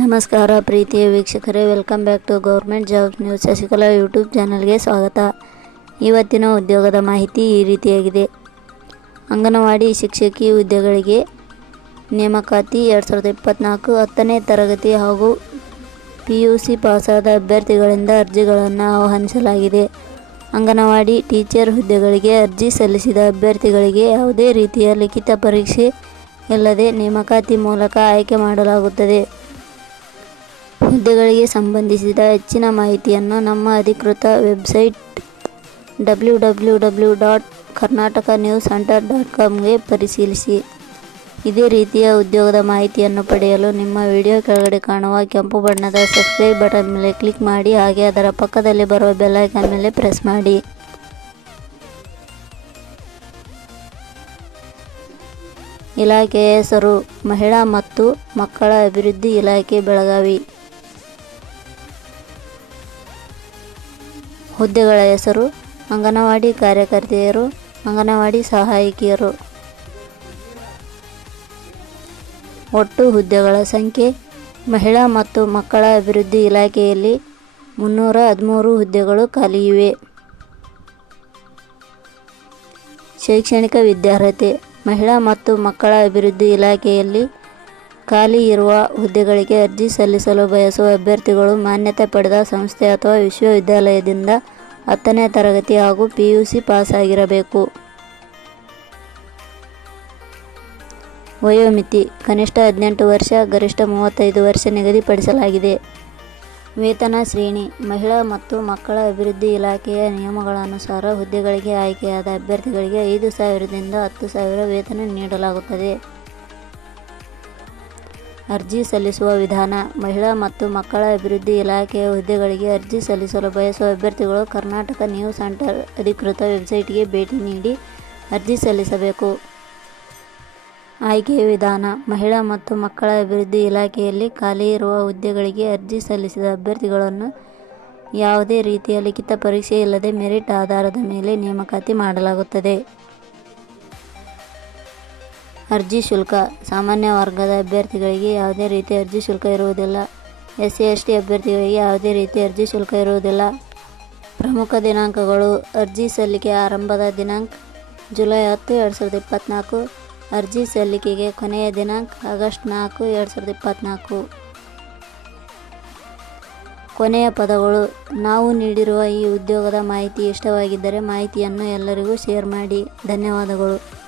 ನಮಸ್ಕಾರ ಪ್ರೀತಿಯ ವೀಕ್ಷಕರೇ welcome back to government job news Shashikala YouTube ಚಾನಲ್ಗೆ ಸ್ವಾಗತ. ಇವತ್ತಿನ ಉದ್ಯೋಗದ ಮಾಹಿತಿ ಈ ರೀತಿಯಾಗಿದೆ. ಅಂಗನವಾಡಿ ಶಿಕ್ಷಕಿ ಹುದ್ದೆಗಳಿಗೆ ನೇಮಕಾತಿ ಎರಡು ಸಾವಿರದ ಇಪ್ಪತ್ತ್ನಾಲ್ಕು ಹತ್ತನೇ ತರಗತಿ ಹಾಗೂ ಪಿ ಯು ಸಿ ಪಾಸಾದ ಅಭ್ಯರ್ಥಿಗಳಿಂದ ಅರ್ಜಿಗಳನ್ನು ಆಹ್ವಾನಿಸಲಾಗಿದೆ. ಅಂಗನವಾಡಿ ಟೀಚರ್ ಹುದ್ದೆಗಳಿಗೆ ಅರ್ಜಿ ಸಲ್ಲಿಸಿದ ಅಭ್ಯರ್ಥಿಗಳಿಗೆ ಯಾವುದೇ ರೀತಿಯ ಲಿಖಿತ ಪರೀಕ್ಷೆ ಇಲ್ಲದೆ ನೇಮಕಾತಿ ಮೂಲಕ ಆಯ್ಕೆ ಮಾಡಲಾಗುತ್ತದೆ. ಹುದ್ದೆಗಳಿಗೆ ಸಂಬಂಧಿಸಿದ ಹೆಚ್ಚಿನ ಮಾಹಿತಿಯನ್ನು ನಮ್ಮ ಅಧಿಕೃತ website W W W dot Karnataka news centre dot ಕಾಮ್ಗೆ ಪರಿಶೀಲಿಸಿ. ಇದೇ ರೀತಿಯ ಉದ್ಯೋಗದ ಮಾಹಿತಿಯನ್ನು ಪಡೆಯಲು ನಿಮ್ಮ ವಿಡಿಯೋ ಕೆಳಗಡೆ ಕಾಣುವ ಕೆಂಪು ಬಣ್ಣದ ಸಬ್ಸ್ಕ್ರೈಬ್ ಬಟನ್ ಮೇಲೆ ಕ್ಲಿಕ್ ಮಾಡಿ, ಹಾಗೆ ಅದರ ಪಕ್ಕದಲ್ಲಿ ಬರುವ ಬೆಲ್ಲೈಕನ್ ಮೇಲೆ ಪ್ರೆಸ್ ಮಾಡಿ. ಇಲಾಖೆಯ ಹೆಸರು ಮಹಿಳಾ ಮತ್ತು ಮಕ್ಕಳ ಅಭಿವೃದ್ಧಿ ಇಲಾಖೆ, ಬೆಳಗಾವಿ. ಹುದ್ದೆಗಳ ಹೆಸರು ಅಂಗನವಾಡಿ ಕಾರ್ಯಕರ್ತೆಯರು, ಅಂಗನವಾಡಿ ಸಹಾಯಕಿಯರು. ಒಟ್ಟು ಹುದ್ದೆಗಳ ಸಂಖ್ಯೆ ಮಹಿಳಾ ಮತ್ತು ಮಕ್ಕಳ ಅಭಿವೃದ್ಧಿ ಇಲಾಖೆಯಲ್ಲಿ ಮುನ್ನೂರ ಹದಿಮೂರು ಹುದ್ದೆಗಳು ಖಾಲಿಯಿವೆ ಶೈಕ್ಷಣಿಕ ವಿದ್ಯಾರ್ಹತೆ ಮಹಿಳಾ ಮತ್ತು ಮಕ್ಕಳ ಅಭಿವೃದ್ಧಿ ಇಲಾಖೆಯಲ್ಲಿ ಖಾಲಿ ಇರುವ ಹುದ್ದೆಗಳಿಗೆ ಅರ್ಜಿ ಸಲ್ಲಿಸಲು ಬಯಸುವ ಅಭ್ಯರ್ಥಿಗಳು ಮಾನ್ಯತೆ ಪಡೆದ ಸಂಸ್ಥೆ ಅಥವಾ ವಿಶ್ವವಿದ್ಯಾಲಯದಿಂದ ಹತ್ತನೇ ತರಗತಿ ಹಾಗೂ ಪಿ ಯು ಪಾಸ್ ಆಗಿರಬೇಕು ವಯೋಮಿತಿ, ಕನಿಷ್ಠ ಹದಿನೆಂಟು ವರ್ಷ, ಗರಿಷ್ಠ ಮೂವತ್ತೈದು ವರ್ಷ ನಿಗದಿಪಡಿಸಲಾಗಿದೆ. ವೇತನ ಶ್ರೇಣಿ, ಮಹಿಳಾ ಮತ್ತು ಮಕ್ಕಳ ಅಭಿವೃದ್ಧಿ ಇಲಾಖೆಯ ನಿಯಮಗಳ ಅನುಸಾರ ಹುದ್ದೆಗಳಿಗೆ ಆಯ್ಕೆಯಾದ ಅಭ್ಯರ್ಥಿಗಳಿಗೆ ಐದು ಸಾವಿರದಿಂದ ಹತ್ತು ಸಾವಿರ ವೇತನ ನೀಡಲಾಗುತ್ತದೆ. ಅರ್ಜಿ ಸಲ್ಲಿಸುವ ವಿಧಾನ, ಮಹಿಳಾ ಮತ್ತು ಮಕ್ಕಳ ಅಭಿವೃದ್ಧಿ ಇಲಾಖೆಯ ಹುದ್ದೆಗಳಿಗೆ ಅರ್ಜಿ ಸಲ್ಲಿಸಲು ಬಯಸುವ ಅಭ್ಯರ್ಥಿಗಳು ಕರ್ನಾಟಕ ನ್ಯೂಸ್ ಸೆಂಟರ್ ಅಧಿಕೃತ ವೆಬ್ಸೈಟ್ಗೆ ಭೇಟಿ ನೀಡಿ ಅರ್ಜಿ ಸಲ್ಲಿಸಬೇಕು. ಆಯ್ಕೆಯ ವಿಧಾನ. ಮಹಿಳಾ ಮತ್ತು ಮಕ್ಕಳ ಅಭಿವೃದ್ಧಿ ಇಲಾಖೆಯಲ್ಲಿ ಖಾಲಿ ಇರುವ ಹುದ್ದೆಗಳಿಗೆ ಅರ್ಜಿ ಸಲ್ಲಿಸಿದ ಅಭ್ಯರ್ಥಿಗಳನ್ನು ಯಾವುದೇ ರೀತಿಯ ಲಿಖಿತ ಪರೀಕ್ಷೆ ಇಲ್ಲದೆ ಮೆರಿಟ್ ಆಧಾರದ ಮೇಲೆ ನೇಮಕಾತಿ ಮಾಡಲಾಗುತ್ತದೆ. ಅರ್ಜಿ ಶುಲ್ಕ. ಸಾಮಾನ್ಯ ವರ್ಗದ ಅಭ್ಯರ್ಥಿಗಳಿಗೆ ಯಾವುದೇ ರೀತಿಯ ಅರ್ಜಿ ಶುಲ್ಕ ಇರುವುದಿಲ್ಲ. ಎಸ್ ಸಿ ಎಸ್ ಟಿ ಅಭ್ಯರ್ಥಿಗಳಿಗೆ ಯಾವುದೇ ರೀತಿಯ ಅರ್ಜಿ ಶುಲ್ಕ ಇರುವುದಿಲ್ಲ. ಪ್ರಮುಖ ದಿನಾಂಕಗಳು. ಅರ್ಜಿ ಸಲ್ಲಿಕೆ ಆರಂಭದ ದಿನಾಂಕ ಜುಲೈ ಹತ್ತು, ಎರಡು ಸಾವಿರದ ಇಪ್ಪತ್ತ್ನಾಲ್ಕು ಅರ್ಜಿ ಸಲ್ಲಿಕೆಗೆ ಕೊನೆಯ ದಿನಾಂಕ ಆಗಸ್ಟ್ ನಾಲ್ಕು, ಎರಡು ಸಾವಿರದ ಇಪ್ಪತ್ತ್ನಾಲ್ಕು ಕೊನೆಯ ಪದಗಳು, ನಾವು ನೀಡಿರುವ ಈ ಉದ್ಯೋಗದ ಮಾಹಿತಿ ಇಷ್ಟವಾಗಿದ್ದರೆ ಮಾಹಿತಿಯನ್ನು ಎಲ್ಲರಿಗೂ ಶೇರ್ ಮಾಡಿ. ಧನ್ಯವಾದಗಳು.